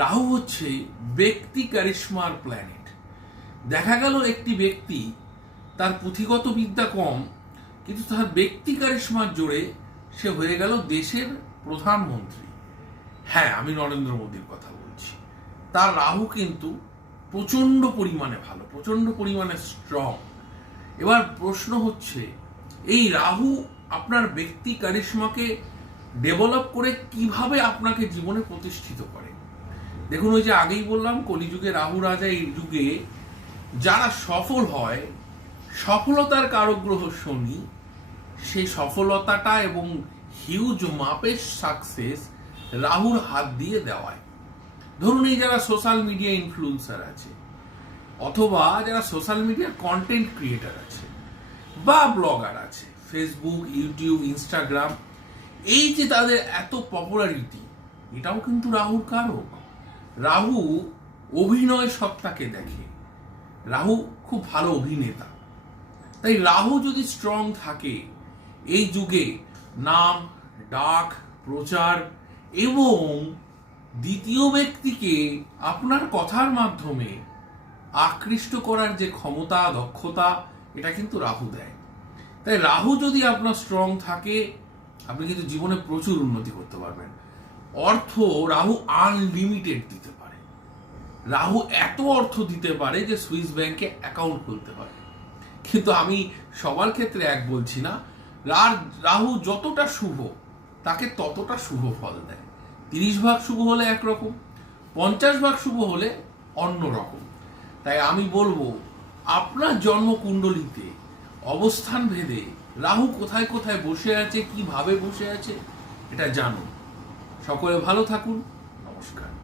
রাহু হচ্ছে ব্যক্তি ক্যারিশমার প্ল্যানেট দেখা গেল একটি ব্যক্তি তার পুঁথিগত বিদ্যা কম, কিন্তু তার ব্যক্তি ক্যারিশমার জোরে সে হয়ে গেল দেশের প্রধানমন্ত্রী। হ্যাঁ আমি নরেন্দ্র মোদীর কথা বলছি। তার রাহু কিন্তু প্রচণ্ড পরিমাণে ভালো প্রচণ্ড পরিমাণে স্ট্রং এবার প্রশ্ন হচ্ছে, এই রাহু আপনার ব্যক্তি কারিশমাকে ডেভেলপ করে কীভাবে আপনাকে জীবনে প্রতিষ্ঠিত করে? দেখুন, ওই যে আগেই বললাম, কলিযুগে রাহু রাজা এই যুগে যারা সফল হয়, সফলতার কারক গ্রহ শনি, সেই সফলতাটা এবং হিউজ মাপের সাকসেস রাহুর হাত দিয়ে দেওয়ায়। ধরুন, এই যারা সোশ্যাল মিডিয়া ইনফ্লুয়েন্সার আছে, অথবা যারা সোশ্যাল মিডিয়ার কন্টেন্ট ক্রিয়েটার আছে, বা ব্লগার আছে ফেসবুক ইউটিউব ইনস্টাগ্রাম এই যে তাদের এত পপুলারিটি এটাও কিন্তু রাহুর কারক। রাহু অভিনয় সত্তাকে দেখে। রাহু খুব ভালো অভিনেতা। তাই রাহু যদি স্ট্রং থাকে, এই যুগে নাম, ডাক, প্রচার এবং দ্বিতীয় ব্যক্তিকে আপনার কথার মাধ্যমে আকৃষ্ট করার যে ক্ষমতা, দক্ষতা, এটা কিন্তু রাহু দেয়। তাই রাহু যদি আপনার স্ট্রং থাকে, আপনি কিন্তু জীবনে প্রচুর উন্নতি করতে পারবেন। অর্থ রাহু আনলিমিটেড দিতে পারে। রাহু এত অর্থ দিতে পারে যে সুইস ব্যাংকে অ্যাকাউন্ট খুলতে হয় কিন্তু আমি সবার ক্ষেত্রে এক বলছি না রাহু যতটা শুভ, তাকে ততটা শুভ ফল দেয়। তিরিশ ভাগ শুভ হলে একরকম, পঞ্চাশ ভাগ শুভ হলে অন্য রকম। তাই আমি বলব, আপনার জন্মকুণ্ডলিতে অবস্থান ভেদে রাহু কোথায় কোথায় বসে আছে, কীভাবে বসে আছে, এটা জানুন। সকলে ভালো থাকুন। নমস্কার।